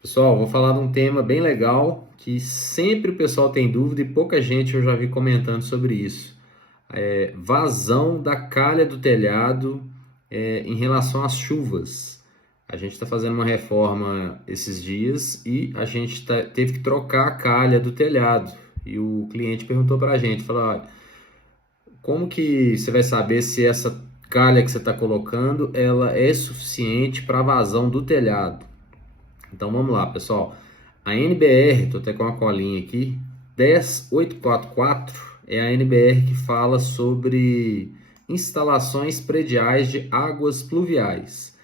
Pessoal, vou falar de um tema bem legal que sempre o pessoal tem dúvida e pouca gente eu já vi comentando sobre isso. Vazão da calha do telhado em relação às chuvas. A gente está fazendo uma reforma esses dias e a gente teve que trocar a calha do telhado. E o cliente perguntou para a gente, falou, olha, como que você vai saber se essa calha que você está colocando ela é suficiente para a vazão do telhado? Então vamos lá, pessoal. A NBR, estou até com uma colinha aqui, 10844 é a NBR que fala sobre instalações prediais de águas pluviais.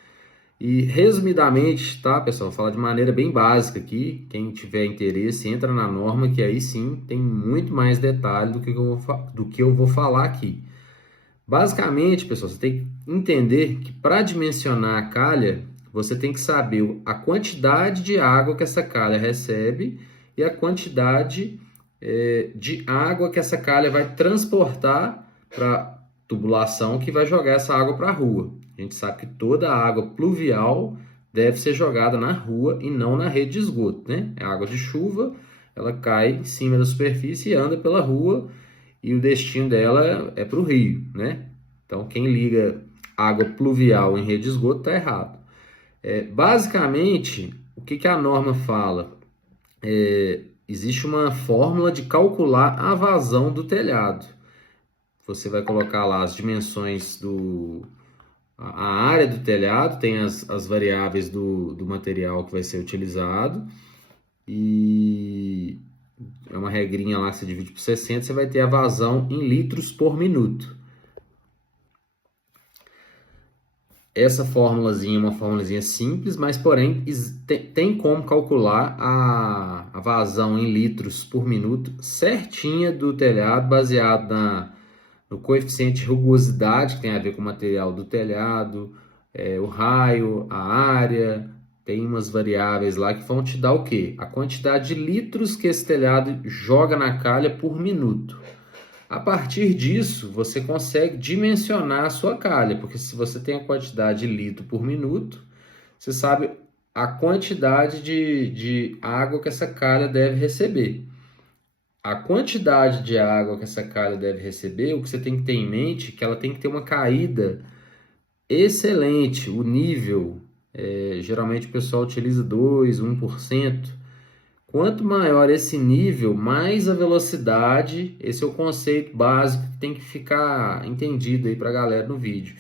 E resumidamente, tá, pessoal, vou falar de maneira bem básica aqui. Quem tiver interesse, entra na norma, que aí sim tem muito mais detalhe do que eu vou falar aqui. Basicamente, pessoal, você tem que entender que para dimensionar a calha, você tem que saber a quantidade de água que essa calha recebe e a quantidade de água que essa calha vai transportar para a tubulação que vai jogar essa água para a rua. A gente sabe que toda a água pluvial deve ser jogada na rua e não na rede de esgoto, né? A água de chuva, ela cai em cima da superfície e anda pela rua e o destino dela é para o rio, né? Então, quem liga água pluvial em rede de esgoto está errado. Basicamente, o que a norma fala? Existe uma fórmula de calcular a vazão do telhado. Você vai colocar lá as dimensões a área do telhado, tem as variáveis do material que vai ser utilizado, e é uma regrinha lá que você divide por 60, você vai ter a vazão em litros por minuto. Essa formulazinha é uma formulazinha simples, mas porém tem como calcular a vazão em litros por minuto certinha do telhado, baseado no coeficiente de rugosidade, que tem a ver com o material do telhado, o raio, a área, tem umas variáveis lá que vão te dar o quê? A quantidade de litros que esse telhado joga na calha por minuto. A partir disso, você consegue dimensionar a sua calha, porque se você tem a quantidade de litro por minuto, você sabe a quantidade de água que essa calha deve receber. A quantidade de água que essa calha deve receber, o que você tem que ter em mente é que ela tem que ter uma caída excelente, o nível, geralmente o pessoal utiliza 2%, 1%. Quanto maior esse nível, mais a velocidade, esse é o conceito básico que tem que ficar entendido aí para a galera no vídeo.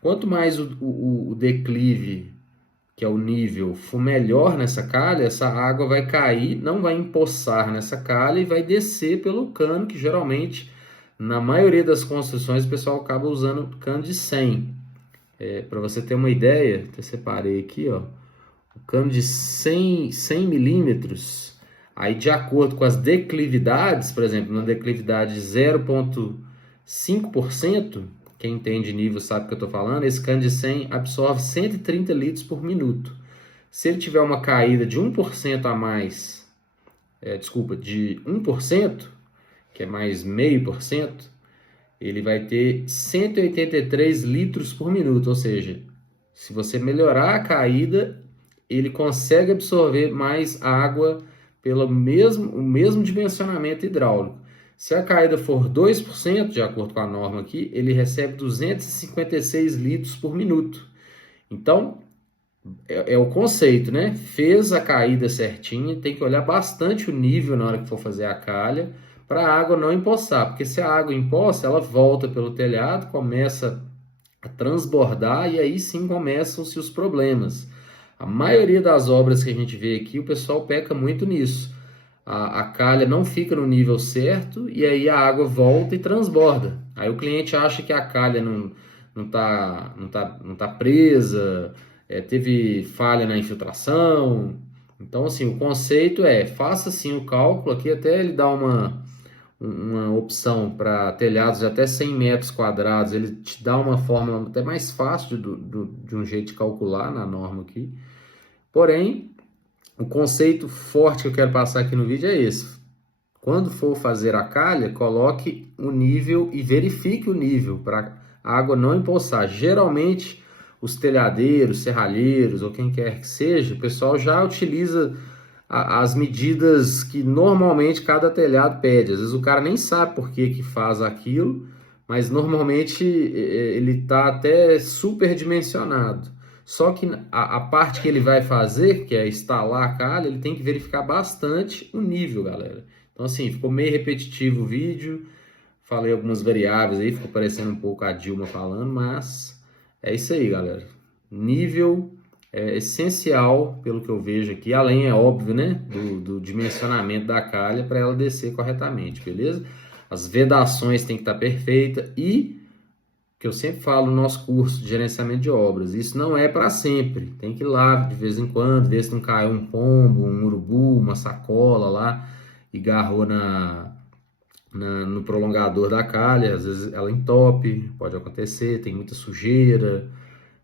Quanto mais o declive, que é o nível, for melhor nessa calha, essa água vai cair, não vai empoçar nessa calha e vai descer pelo cano, que geralmente, na maioria das construções, o pessoal acaba usando cano de 100. Para você ter uma ideia, eu separei aqui, ó, o cano de 100 milímetros, aí de acordo com as declividades, por exemplo, na declividade de 0,5%, quem entende nível sabe o que eu estou falando, esse cano de 100 absorve 130 litros por minuto. Se ele tiver uma caída de 1% a mais, de 1%, que é mais 0,5%, ele vai ter 183 litros por minuto, ou seja, se você melhorar a caída, ele consegue absorver mais água pelo mesmo dimensionamento hidráulico. Se a caída for 2%, de acordo com a norma aqui, ele recebe 256 litros por minuto. Então, é o conceito, né? Fez a caída certinha, tem que olhar bastante o nível na hora que for fazer a calha, para a água não empoçar, porque se a água empoça, ela volta pelo telhado, começa a transbordar e aí sim começam-se os problemas. A maioria das obras que a gente vê aqui, o pessoal peca muito nisso. A calha não fica no nível certo e aí a água volta e transborda. Aí o cliente acha que a calha não tá presa, teve falha na infiltração, Então, assim, o conceito é, faça sim o cálculo aqui, até ele dá uma opção para telhados de até 100 metros quadrados, ele te dá uma fórmula até mais fácil de um jeito de calcular na norma aqui. Porém, o conceito forte que eu quero passar aqui no vídeo é esse. Quando for fazer a calha, coloque o nível e verifique o nível para a água não empoçar. Geralmente, os telhadeiros, serralheiros ou quem quer que seja, o pessoal já utiliza as medidas que normalmente cada telhado pede. Às vezes o cara nem sabe por que faz aquilo, mas normalmente ele está até superdimensionado. Só que a parte que ele vai fazer, que é instalar a calha, ele tem que verificar bastante o nível, galera. Então, assim, ficou meio repetitivo o vídeo, falei algumas variáveis aí, ficou parecendo um pouco a Dilma falando, mas é isso aí, galera. Nível é essencial, pelo que eu vejo aqui, além, é óbvio, né, do dimensionamento da calha para ela descer corretamente, beleza? As vedações têm que estar perfeitas e, que eu sempre falo no nosso curso de gerenciamento de obras, isso não é para sempre, tem que ir lá de vez em quando, ver se não caiu um pombo, um urubu, uma sacola lá, e garrou no prolongador da calha, às vezes ela entope, pode acontecer, tem muita sujeira,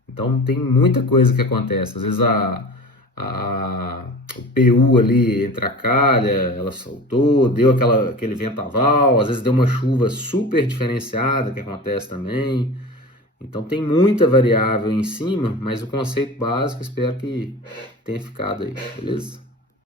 então tem muita coisa que acontece, às vezes o PU ali entre a calha, ela soltou, deu aquele ventaval, às vezes deu uma chuva super diferenciada que acontece também, então tem muita variável em cima, mas o conceito básico espero que tenha ficado aí, beleza?